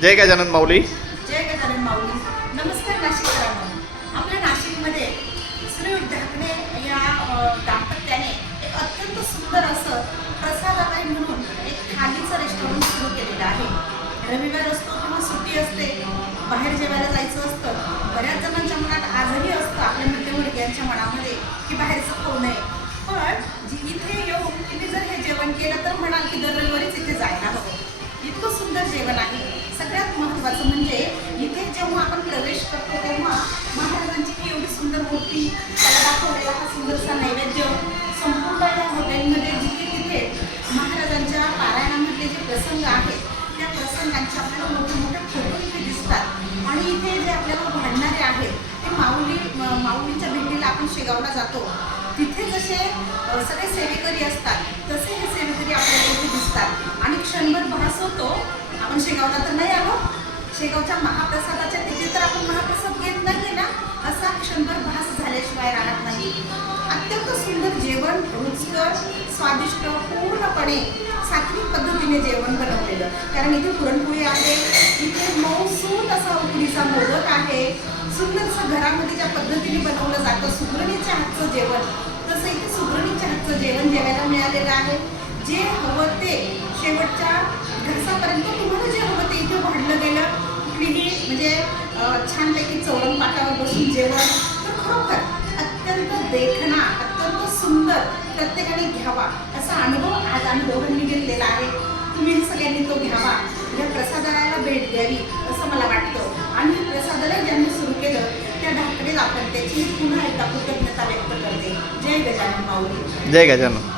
जय गजानन माऊली. जय गजानन माऊली. नमस्कार नाशिककरांनो. आपल्या नाशिकमध्ये श्री ढाकणे या दाम्पत्याने एक अत्यंत सुंदर असं प्रसादालय म्हणून एक थालीचं रेस्टॉरंट सुरू केलेलं आहे. रविवार असतो किंवा सुट्टी असते, बाहेर जेवायला जायचं असतं. बऱ्याच जणांच्या मनात आजही असतं, आपल्या मध्यमवर्गीयांच्या मनामध्ये, की बाहेरचं खाऊ नये. पण इथे येऊन तुम्ही जर हे जेवण केलं तर म्हणाल की दर रविवारीच इथे जायला हवं. इतकं सुंदर जेवण आहे. सगळ्यात महत्त्वाचं म्हणजे इथे जेव्हा आपण प्रवेश करतो तेव्हा महाराजांची ही एवढी सुंदर मूर्ती, त्याला दाखवलेला हा सुंदरसा नैवेद्य, संपूर्ण या हॉटेलमध्ये जिथे तिथे महाराजांच्या पारायणामधले जे प्रसंग आहेत त्या प्रसंगांचे आपल्याला मोठे मोठे फोटो इथे दिसतात. आणि इथे जे आपल्याला भांडणारे आहेत ते माऊलींच्या भेटीला आपण शेगावला जातो तिथे जसे सगळे सेवेकरी असतात तसे हे सेवेकरी आपल्याला इथे दिसतात. आणि क्षणभर भास होतो, आपण शेगावला तर नाही आलो, शेगावच्या महाप्रसादाच्या तिथे तर आपण महाप्रसाद घेत नाही ना, असा क्षणभर भास झाल्याशिवाय राहत नाही. अत्यंत सुंदर जेवण, रुचकर, स्वादिष्ट, पूर्णपणे सात्विक पद्धतीने जेवण बनवलेलं. कारण इथे पुरणपोळी आहे, इथे मऊसूत असा उकडीचा मोदक आहे. सुंदरसं घरामध्ये ज्या पद्धतीने बनवलं जातं सुगरणीच्या हातचं जेवण, तसं इथे सुगरणीच्या हातचं जेवण जेवायला मिळालेलं आहे. जे हवं ते शेवटच्या घासापर्यंत तुम्हाला जे हवं ते इथे वाढलं गेलं. कुठलीही म्हणजे छानपैकी चौरंग पाटावर बसून जेवण, तर खरोखर अत्यंत देखणा, अत्यंत सुंदर, प्रत्येकाने घ्यावा असा अनुभव आज आम्ही दोघांनी घेतलेला आहे. तुम्ही सगळ्यांनी तो घ्यावा, या प्रसादालयाला भेट द्यावी असं मला वाटतं. आणि हे प्रसादालय ज्यांनी सुरू केलं त्या ढाकणेला आपण त्याची पुन्हा एकदा कृतज्ञता व्यक्त करते. जय गजानन माऊली. जय गजानन.